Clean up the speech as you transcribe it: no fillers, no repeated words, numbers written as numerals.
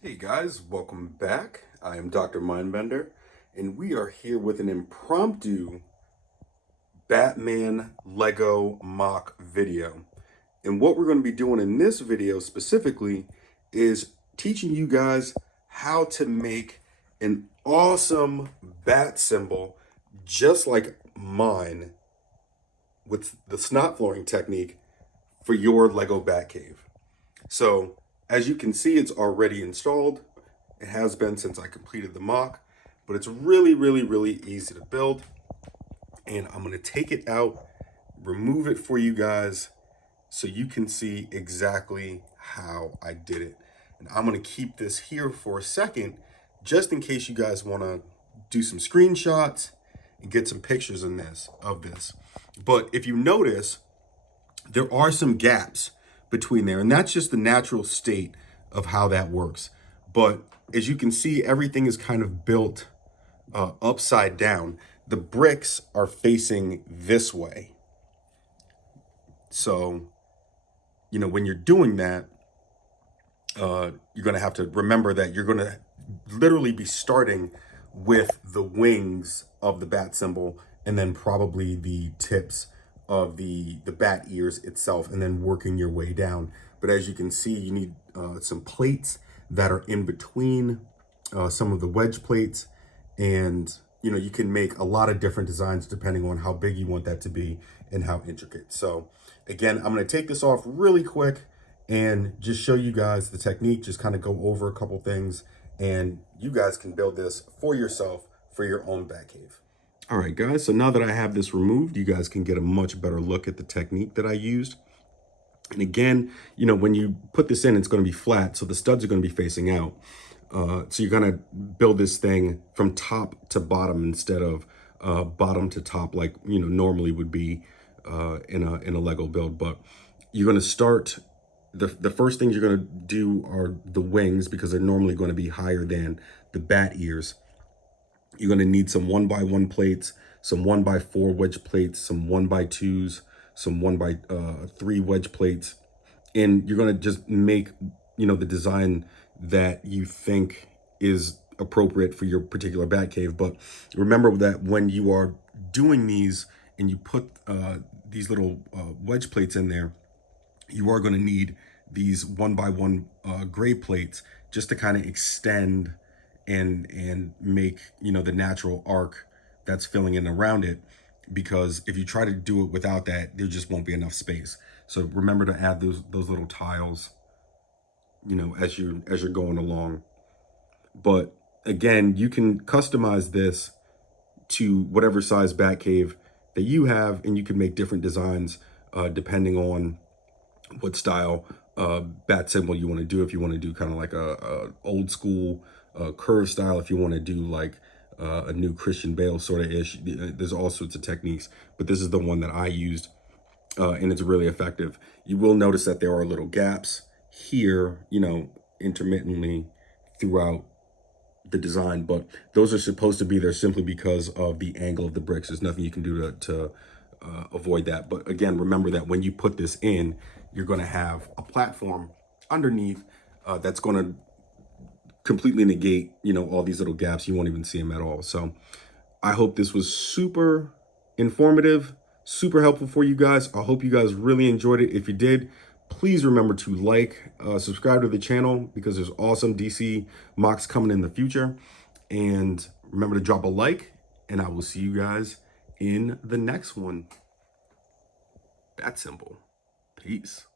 Hey guys, welcome back. I am Dr. Mindbender, and we are here with an impromptu Batman Lego mock video. And what we're going to be doing in this video specifically is teaching you guys how to make an awesome bat symbol just like mine with the snot flooring technique for your Lego Batcave. So as you can see, it's already installed. It has been since I completed the mock, but it's really easy to build. And I'm gonna take it out, remove it for you guys so you can see exactly how I did it. And I'm gonna keep this here for a second, just in case you guys wanna do some screenshots and get some pictures of this. But if you notice, there are some gaps between there, and that's just the natural state of how that works. But as you can see, everything is kind of built upside down. The bricks are facing this way. So, when you're doing that, you're going to have to remember that you're going to literally be starting with the wings of the bat symbol and then probably the tips of the bat ears itself, and then working your way down. But as you can see, you need some plates that are in between some of the wedge plates, and you can make a lot of different designs depending on how big you want that to be and how intricate. So again, I'm going to take this off really quick and just show you guys the technique, just kind of go over a couple things, and you guys can build this for yourself for your own bat cave. All right, guys, so now that I have this removed, you guys can get a much better look at the technique that I used. And again, when you put this in, it's going to be flat, so the studs are going to be facing out. So you're going to build this thing from top to bottom instead of bottom to top like normally would be in a Lego build. But you're going to start, the first things you're going to do are the wings, because they're normally going to be higher than the bat ears. You're going to need some 1x1 plates, some 1x4 wedge plates, some 1x2s, some 1x3 wedge plates. And you're going to just make, the design that you think is appropriate for your particular bat cave. But remember that when you are doing these and you put these little wedge plates in there, you are going to need these 1x1 gray plates just to kind of extend and make the natural arc that's filling in around it, because if you try to do it without that, there just won't be enough space. So remember to add those little tiles as you're going along. But again, you can customize this to whatever size bat cave that you have, and you can make different designs depending on what style bat symbol you want to do. If you want to do kind of like a old school curve style, if you want to do like a new Christian Bale sort of ish, there's all sorts of techniques, but this is the one that I used, and it's really effective. You will notice that there are little gaps here, intermittently throughout the design, but those are supposed to be there simply because of the angle of the bricks. There's nothing you can do to avoid that. But again, remember that when you put this in, you're going to have a platform underneath that's going to completely negate, all these little gaps. You won't even see them at all. So I hope this was super informative, super helpful for you guys. I hope you guys really enjoyed it. If you did, please remember to like, subscribe to the channel, because there's awesome DC mocks coming in the future. And remember to drop a like, and I will see you guys in the next one. Bat symbol. Peace.